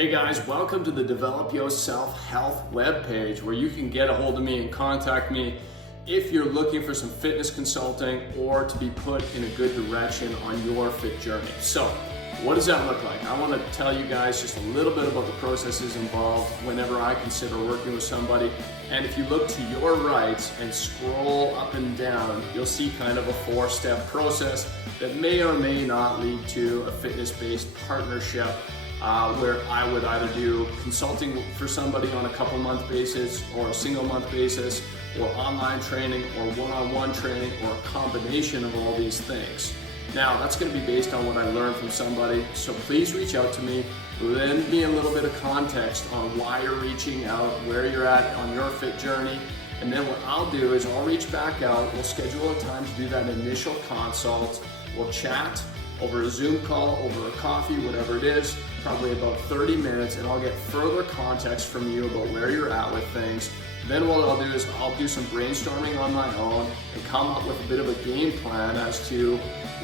Hey guys, welcome to the Develop Yourself Health webpage where you can get a hold of me and contact me if you're looking for some fitness consulting or to be put in a good direction on your fit journey. So, what does that look like? I want to tell you guys just a little bit about the processes involved whenever I consider working with somebody. And if you look to your right and scroll up and down, you'll see kind of a 4-step process that may or may not lead to a fitness-based partnership. Where I would either do consulting for somebody on a couple-month basis or a single-month basis, or online training or one-on-one training, or a combination of all these things. Now, that's going to be based on what I learned from somebody, so please reach out to me, lend me a little bit of context on why you're reaching out, where you're at on your fit journey, and then what I'll do is I'll reach back out, we'll schedule a time to do that initial consult, we'll chat over a Zoom call, over a coffee, whatever it is, probably about 30 minutes, and I'll get further context from you about where you're at with things. Then what I'll do is I'll do some brainstorming on my own and come up with a bit of a game plan as to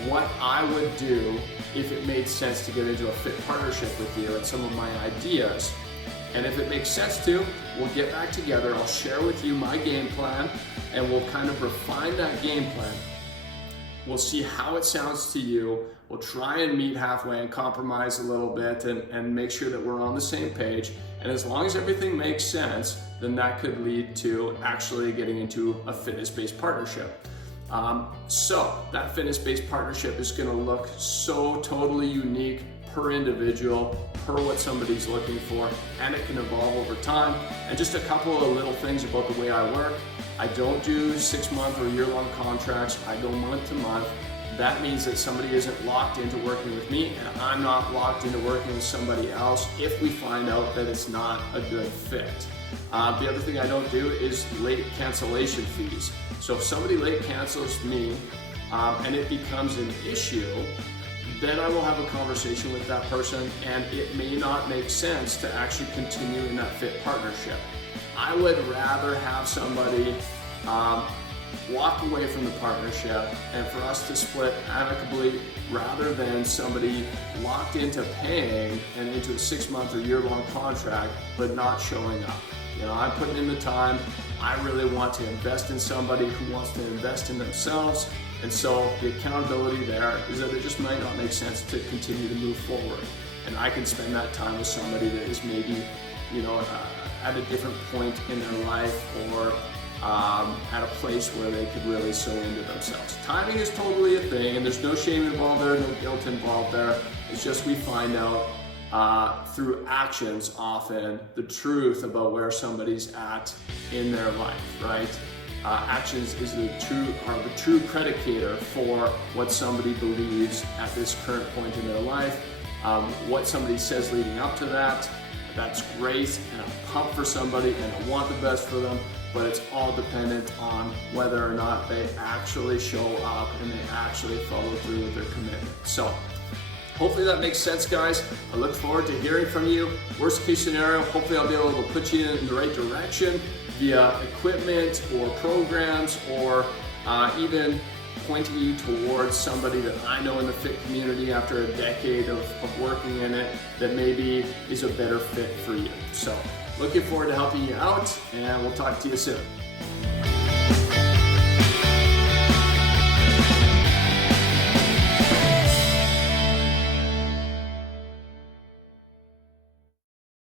what I would do if it made sense to get into a fit partnership with you and some of my ideas. And if it makes sense to, we'll get back together, I'll share with you my game plan, and we'll kind of refine that game plan. We'll see how it sounds to you. We'll try and meet halfway and compromise a little bit and make sure that we're on the same page. And as long as everything makes sense, then that could lead to actually getting into a fitness-based partnership. So that fitness-based partnership is going to look so totally unique per individual, per what somebody's looking for, and it can evolve over time. And just a couple of little things about the way I work. I don't do 6-month or year-long contracts. I go month to month. That means that somebody isn't locked into working with me, and I'm not locked into working with somebody else if we find out that it's not a good fit. The other thing I don't do is late cancellation fees. So if somebody late cancels me and it becomes an issue, then I will have a conversation with that person, and it may not make sense to actually continue in that fit partnership. I would rather have somebody walk away from the partnership and for us to split amicably rather than somebody locked into paying and into a 6-month or year-long contract but not showing up. You know, I'm putting in the time. I really want to invest in somebody who wants to invest in themselves, and so the accountability there is that it just might not make sense to continue to move forward. And I can spend that time with somebody that is maybe, at a different point in their life or at a place where they could really sow into themselves. Timing is totally a thing, and there's no shame involved there, no guilt involved there. It's just we find out through actions often the truth about where somebody's at in their life, right? Actions is the true predicator for what somebody believes at this current point in their life. What somebody says leading up to that, that's great, and I'm pumped for somebody and I want the best for them, but it's all dependent on whether or not they actually show up and they actually follow through with their commitment. So hopefully that makes sense, guys. I look forward to hearing from you. Worst case scenario, hopefully I'll be able to put you in the right direction via equipment or programs, or even pointing you towards somebody that I know in the fit community after a decade of working in it that maybe is a better fit for you. So looking forward to helping you out, and we'll talk to you soon.